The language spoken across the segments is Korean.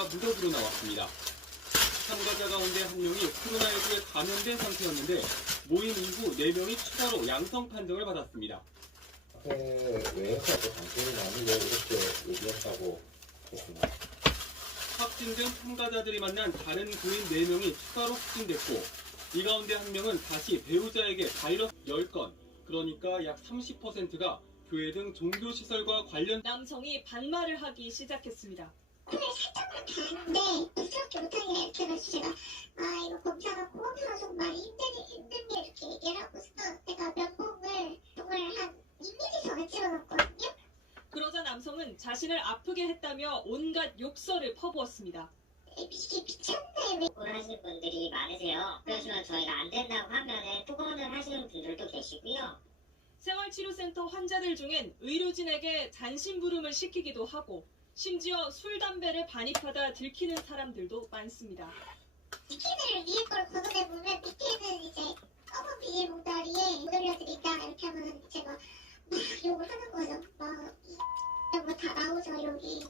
결과가 무더기로 나왔습니다. 참가자 가운데 한 명이 코로나19에 감염된 상태였는데 모임 이후 4명이 추가로 양성 판정을 받았습니다. 카페 외에서 또 단체를 나누고 이렇게 얘기했다고 했습니다. 확진된 참가자들이 만난 다른 고인 4명이 추가로 확진됐고 이 가운데 한 명은 다시 배우자에게 바이러스 10건 그러니까 약 30%가 교회 등 종교시설과 관련 남성이 반말을 하기 시작했습니다. 오늘 살짝만 다는데 부끄럽게 못하게 이렇게 해가지고 제가 아 이거 검사가 코로나라서 많이 힘드니 힘든데 이렇게 얘기를 하고서 제가 면봉을 정말 한 2mm선을 찍어놨거든요. 그러자 남성은 자신을 아프게 했다며 온갖 욕설을 퍼부었습니다. 이게 미쳤네 왜 우울하신 분들이 많으세요. 그러시면 저희가 안 된다고 하면은 투건을 하시는 분들도 계시고요. 생활치료센터 환자들 중엔 의료진에게 잔심부름을 시키기도 하고 심지어 술, 담배를 반입하다 들키는 사람들도 많습니다. 치킨을 위에 걸 걷어내 보면 밑에는 이제 검은 비닐봉다리에 못 올려드린다 이렇게 하면 제가 막 욕을 하는 거죠. 막 이거 다 나오죠 여기.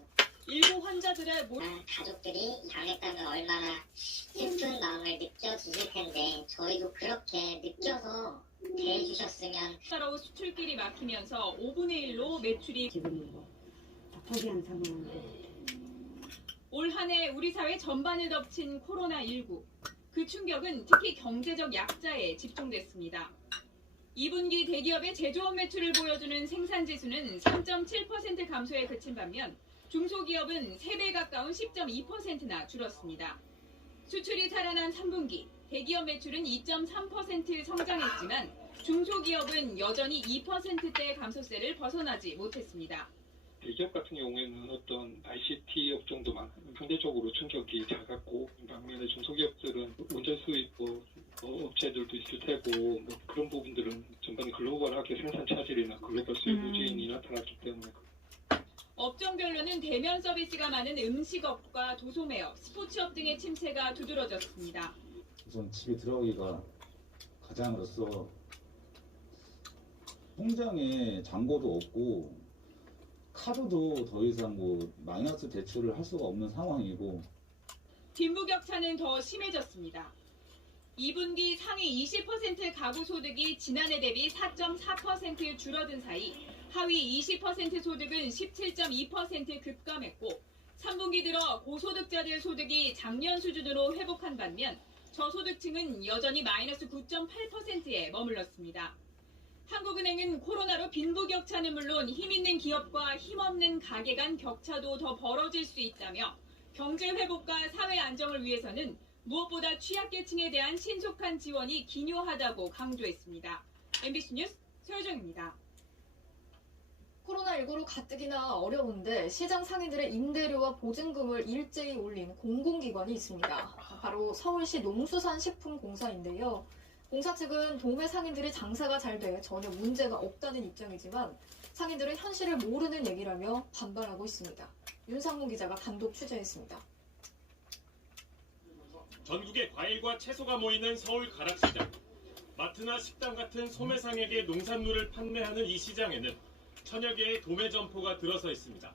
일부 환자들의 모 아, 가족들이 당했다면 얼마나 슬픈 마음을 느껴지실 텐데 저희도 그렇게 느껴서 대해주셨으면 따라오 수출길이 막히면서 5분의 1로 매출이 지금은 뭐 포기한 상황인데 올 한 해 우리 사회 전반을 덮친 코로나19. 그 충격은 특히 경제적 약자에 집중됐습니다. 2분기 대기업의 제조업 매출을 보여주는 생산 지수는 3.7% 감소에 그친 반면 중소기업은 3배 가까운 10.2%나 줄었습니다. 수출이 살아난 3분기 대기업 매출은 2.3% 성장했지만 중소기업은 여전히 2%대 감소세를 벗어나지 못했습니다. 대기업 같은 경우에는 어떤 ICT 업종도 많- 상대적으로 충격이 작았고 반면에 중소기업들은 수입 뭐, 어, 업체들도 있을 테고 뭐 그런 부분들은 전반에 글로벌하게 생산 차질이나 글로벌 수요 음. 부진이 나타났기 때문에 업종별로는 대면 서비스가 많은 음식업과 도소매업, 스포츠업 등의 침체가 두드러졌습니다. 우선 집에 들어가기가 가장으로서 통장에 잔고도 없고 카드도 더 이상 뭐 마이너스 대출을 할 수가 없는 상황이고 빈부격차는 더 심해졌습니다. 2분기 상위 20% 가구 소득이 지난해 대비 4.4% 줄어든 사이 하위 20% 소득은 17.2% 급감했고 3분기 들어 고소득자들 소득이 작년 수준으로 회복한 반면 저소득층은 여전히 마이너스 9.8%에 머물렀습니다. 한국은행은 코로나로 빈부격차는 물론 힘있는 기업과 힘없는 가게 간 격차도 더 벌어질 수 있다며 경제 회복과 사회 안정을 위해서는 무엇보다 취약계층에 대한 신속한 지원이 기묘하다고 강조했습니다. MBC 뉴스 서효정입니다. 코로나19로 가뜩이나 어려운데 시장 상인들의 임대료와 보증금을 일제히 올린 공공기관이 있습니다. 바로 서울시 농수산식품공사인데요. 공사 측은 도매 상인들이 장사가 잘 돼 전혀 문제가 없다는 입장이지만 상인들은 현실을 모르는 얘기라며 반발하고 있습니다. 윤상문 기자가 단독 취재했습니다. 전국에 과일과 채소가 모이는 서울 가락시장. 마트나 식당 같은 소매상에게 농산물을 판매하는 이 시장에는 천여 개의 도매 점포가 들어서 있습니다.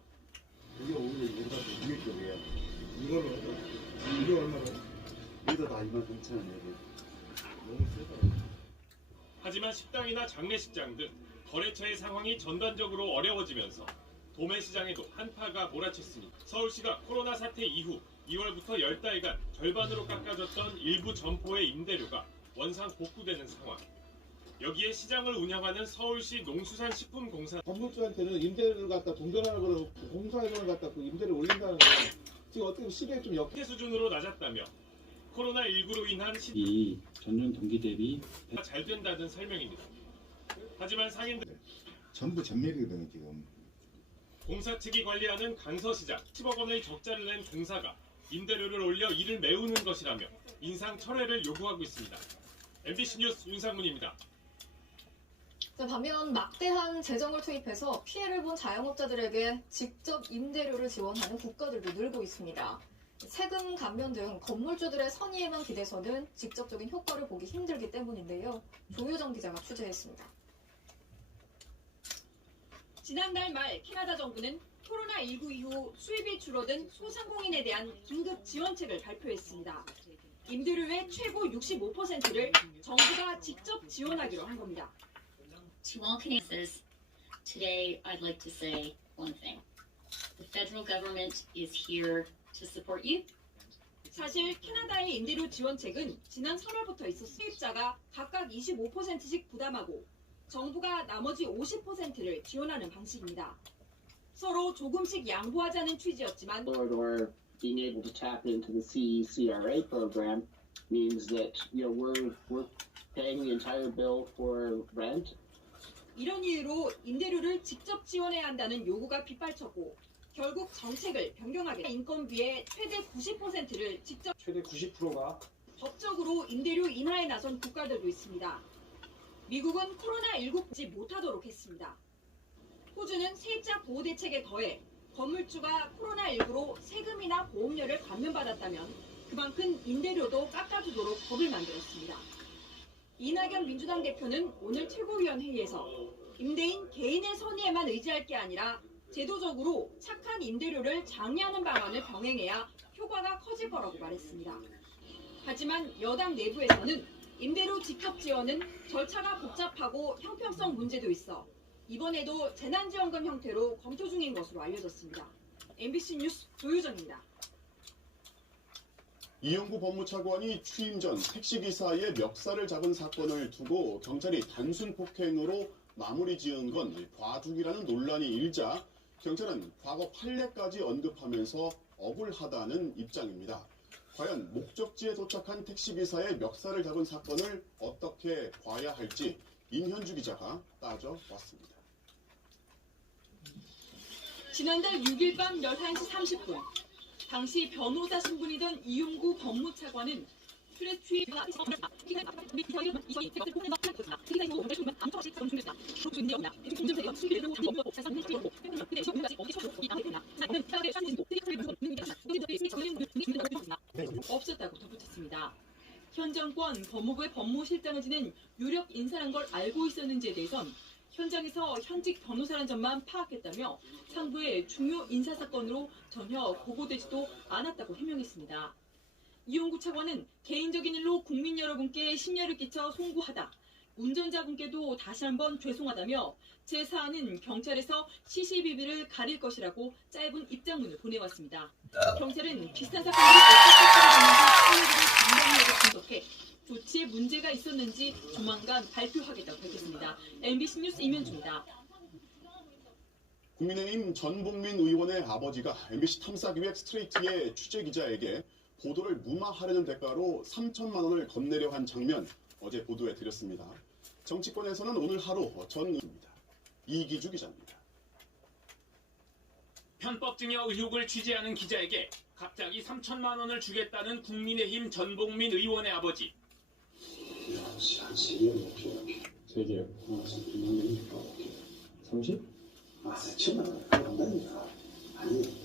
이게 오히려 이거보다 더 위에 쪽이에요. 이거는 이게 얼마나? 이거 다 2만 3천 원 너무 세다. 하지만 식당이나 장례식장 등 거래처의 상황이 전반적으로 어려워지면서 도매 시장에도 한파가 몰아쳤습니다. 서울시가 코로나 사태 이후 2월부터 10달간 절반으로 깎아줬던 일부 점포의 임대료가 원상 복구되는 상황. 여기에 시장을 운영하는 서울시 농수산식품공사 건물주한테는 임대료를 갖다 동전하라 그러고 공사회원을 갖다 그 임대를 올린다는 건 지금 어떻게 보면 시기에 좀 역. 태 수준으로 낮았다며 코로나19로 인한 시이 전년 동기 대비 가잘 된다는 설명입니다. 하지만 상인들 전부 전멸이거든요 지금. 공사 측이 관리하는 강서시장 10억 원의 적자를 낸 공사가 임대료를 올려 이를 메우는 것이라며 인상 철회를 요구하고 있습니다. MBC 뉴스 윤상문입니다. 자, 반면 막대한 재정을 투입해서 피해를 본 자영업자들에게 직접 임대료를 지원하는 국가들도 늘고 있습니다. 세금 감면 등 건물주들의 선의에만 기대서는 직접적인 효과를 보기 힘들기 때문인데요. 조효정 기자가 취재했습니다. 지난달 말 캐나다 정부는 코로나19 이후 수입이 줄어든 소상공인에 대한 긴급 지원책을 발표했습니다. 임대료의 최고 65%를 정부가 직접 지원하기로 한 겁니다. To all Canadians, today I'd like to say one thing. The federal government is here to support you. 사실 캐나다의 임대료 지원책은 지난 3월부터 있어 수입자가 각각 25%씩 부담하고 정부가 나머지 50%를 지원하는 방식입니다. 서로 조금씩 양보하자는 취지였지만 or, being able to tap into the CECRA program means that you know we're we're paying the entire bill for rent. 이런 이유로 임대료를 직접 지원해야 한다는 요구가 빗발쳤고 결국 정책을 변경하게 인건비의 최대 90%를 직접 최대 90%가 법적으로 임대료 인하에 나선 국가들도 있습니다. 미국은 코로나19 지 못하도록 했습니다. 호주는 세입자 보호 대책에 더해 건물주가 코로나19로 세금이나 보험료를 감면받았다면 그만큼 임대료도 깎아주도록 법을 만들었습니다. 이낙연 민주당 대표는 오늘 최고위원 회의에서 임대인 개인의 선의에만 의지할 게 아니라 제도적으로 착한 임대료를 장려하는 방안을 병행해야 효과가 커질 거라고 말했습니다. 하지만 여당 내부에서는 임대료 직접 지원은 절차가 복잡하고 형평성 문제도 있어 이번에도 재난지원금 형태로 검토 중인 것으로 알려졌습니다. MBC 뉴스 조유정입니다. 이영구 법무차관이 취임 전 택시기사의 멱살을 잡은 사건을 두고 경찰이 단순 폭행으로 마무리 지은 건 과중이라는 논란이 일자 경찰은 과거 판례까지 언급하면서 억울하다는 입장입니다. 과연 목적지에 도착한 택시기사의 멱살을 잡은 사건을 어떻게 봐야 할지 임현주 기자가 따져봤습니다. 지난달 6일 밤 11시 30분 당시 변호사 신분이던 이용구 법무차관은 없었다고 덧붙였습니다. 현 정권 법무부의 법무실장을 지낸 유력 인사란 걸 알고 있었는지에 대해선 현장에서 현직 변호사란 점만 파악했다며 상부의 중요 인사 사건으로 전혀 보고되지도 않았다고 해명했습니다. 이용구 차관은 개인적인 일로 국민 여러분께 심려를 끼쳐 송구하다. 운전자분께도 다시 한번 죄송하다며 제 사안은 경찰에서 CCBB를 가릴 것이라고 짧은 입장문을 보내왔습니다. 경찰은 비슷한 사건이 어떻게 판례를 분석해 조치에 문제가 있었는지 조만간 발표하겠다고 밝혔습니다. MBC 뉴스 임현주입니다. 국민의힘 전복민 의원의 아버지가 MBC 탐사기획 스트레이트의 취재 기자에게 보도를 무마하려는 대가로 3천만 원을 건네려 한 장면 어제 보도해 드렸습니다. 정치권에서는 오늘 하루 전 의입니다. 이기주 기자입니다. 편법 증여 의혹을 취재하는 기자에게 갑자기 3천만 원을 주겠다는 국민의힘 전복민 의원의 아버지. 세 개요. 30? 아, 4천만 원.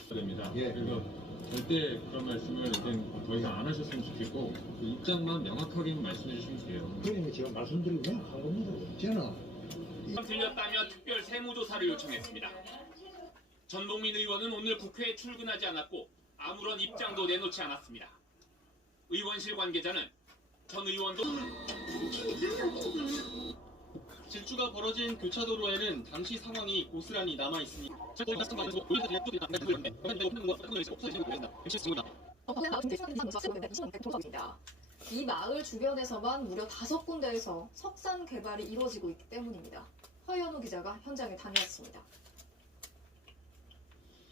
됩니다. 예. 그래서 절대 그런 말씀을 이제 더 이상 안 하셨으면 좋겠고 그 입장만 명확하게 말씀해 주시면 돼요. 그러니까 제가 말씀드리면 한 겁니다. 저는 들렸다며 특별 세무조사를 요청했습니다. 전복민 의원은 오늘 국회에 출근하지 않았고 아무런 입장도 내놓지 않았습니다. 의원실 관계자는 전 의원도 질주가 벌어진 교차도로에는 당시 상황이 고스란히 남아 있으니 이 마을 주변에서만 무려 다섯 군데에서 석산 개발이 이루어지고 있기 때문입니다. 허연우 기자가 현장에 다녀왔습니다.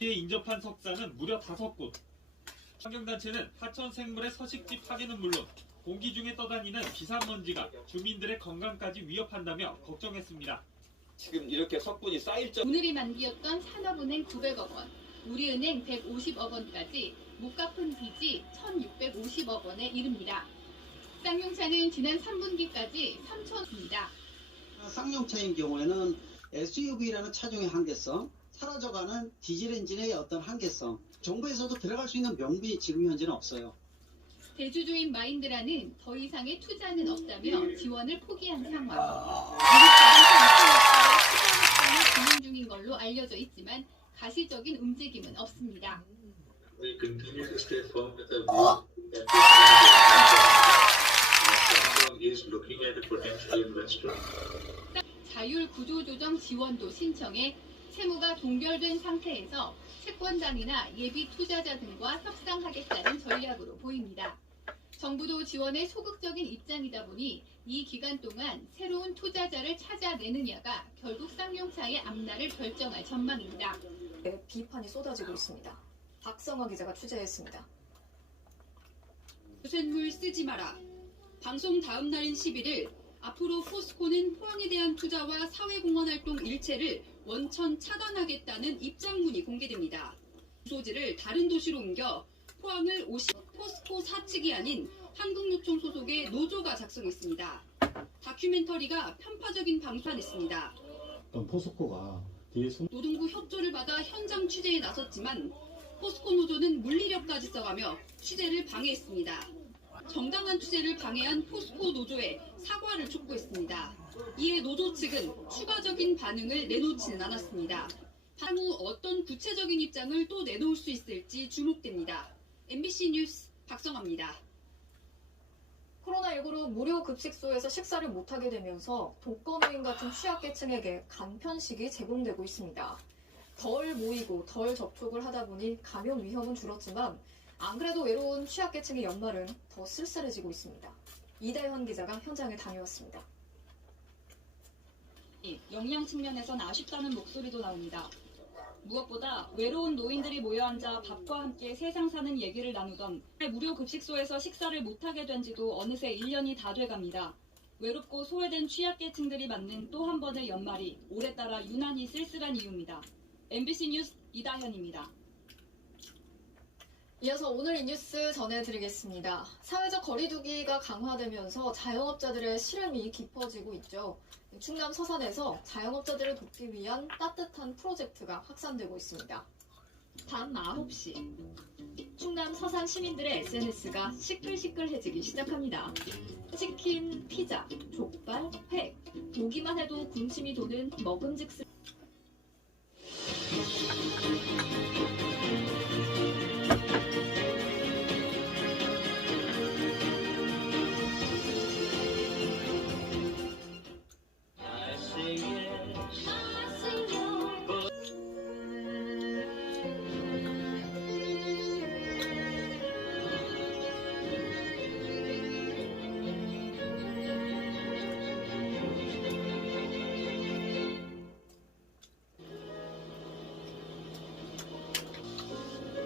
이에 인접한 석산은 무려 다섯 곳. 환경단체는 하천 생물의 서식지 파괴는 물론 공기 중에 떠다니는 비산먼지가 주민들의 건강까지 위협한다며 걱정했습니다. 지금 이렇게 석분이 쌓일 정 오늘이 만기였던 산업은행 900억 원, 우리은행 150억 원까지 못 갚은 빚이 1,650억 원에 이릅니다. 쌍용차는 지난 3분기까지 3천입니다. 쌍용차인 경우에는 SUV라는 차종의 한계성, 사라져가는 디젤 엔진의 어떤 한계성, 정부에서도 들어갈 수 있는 명분이 지금 현재는 없어요. 대주주인 마인드라는 더 이상의 투자는 없다며 지원을 포기한 상황. 미국 자동차 이사회사의 투자 확대를 진행 중인 걸로 알려져 있지만 가시적인 움직임은 없습니다. We continue to stay firm with the view that Samsung is looking at a potential investor. 자율 구조조정 지원도 신청해 채무가 동결된 상태에서 채권단이나 예비 투자자 등과 협상하겠다는 전략으로 보입니다. 정부도 지원에 소극적인 입장이다 보니 이 기간 동안 새로운 투자자를 찾아내느냐가 결국 쌍용차의 앞날을 결정할 전망입니다. 네, 비판이 쏟아지고 있습니다. 박성화 기자가 취재했습니다. 유센물 쓰지 마라. 방송 다음 날인 11일 앞으로 포스코는 포항에 대한 투자와 사회공헌 활동 일체를 원천 차단하겠다는 입장문이 공개됩니다. 소지를 다른 도시로 옮겨 포항을 50 포스코 사측이 아닌 한국노총 소속의 노조가 작성했습니다. 다큐멘터리가 편파적인 방판했습니다. 어떤 포스코가 노동부 협조를 받아 현장 취재에 나섰지만 포스코 노조는 물리력까지 써가며 취재를 방해했습니다. 정당한 취재를 방해한 포스코 노조에 사과를 촉구했습니다. 이에 노조 측은 추가적인 반응을 내놓지는 않았습니다. 향후 어떤 구체적인 입장을 또 내놓을 수 있을지 주목됩니다. MBC 뉴스 박성화입니다. 코로나19로 무료 급식소에서 식사를 못하게 되면서 독거노인 같은 취약계층에게 간편식이 제공되고 있습니다. 덜 모이고 덜 접촉을 하다 보니 감염 위험은 줄었지만 안 그래도 외로운 취약계층의 연말은 더 쓸쓸해지고 있습니다. 이다현 기자가 현장에 다녀왔습니다. 영양 측면에선 아쉽다는 목소리도 나옵니다. 무엇보다 외로운 노인들이 모여 앉아 밥과 함께 세상 사는 얘기를 나누던 무료 급식소에서 식사를 못하게 된 지도 어느새 1년이 다 돼갑니다. 외롭고 소외된 취약계층들이 맞는 또 한 번의 연말이 올해 따라 유난히 쓸쓸한 이유입니다. MBC 뉴스 이다현입니다. 이어서 오늘 이 뉴스 전해드리겠습니다. 사회적 거리두기가 강화되면서 자영업자들의 시름이 깊어지고 있죠. 충남 서산에서 자영업자들을 돕기 위한 따뜻한 프로젝트가 확산되고 있습니다. 밤 9시 충남 서산 시민들의 SNS가 시끌시끌해지기 시작합니다. 치킨, 피자, 족발, 회 보기만 해도 군침이 도는 먹음직스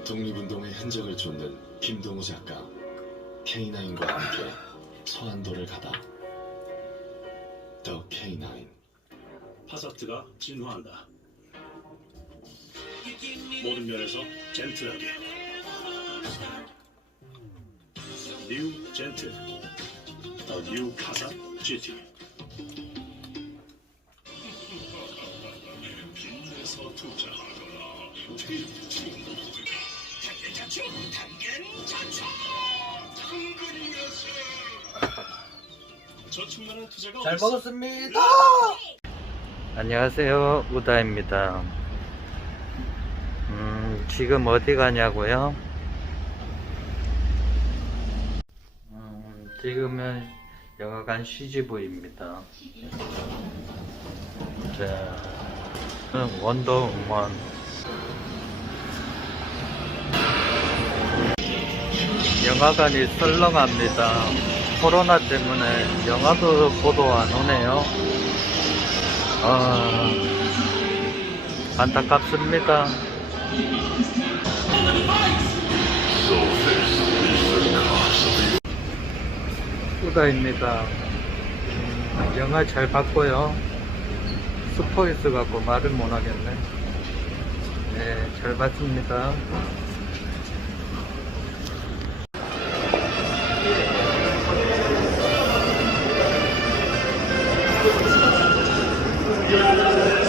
독립운동의 흔적을 쫓는 김동우 작가 K9과 함께 서안도를 가다 더 K9 파사트가 진화한다. 모든 면에서 젠틀하게. 뉴 젠틀. 더뉴 파사 GT. 빚내서 투자하거라. 잘? 먹었습니다. 안녕하세요. 우다입니다. 음, 지금 어디 가냐고요? 음, 지금은 영화관 CGV입니다. 자, 원더우먼. 영화관이 썰렁합니다. 코로나 때문에 영화도 보도 안 오네요. 아, 안타깝습니다. 우다입니다. 음, 영화 잘 봤고요. 스포이스 갖고 말을 못 하겠네. 네, 잘 봤습니다. Thank you.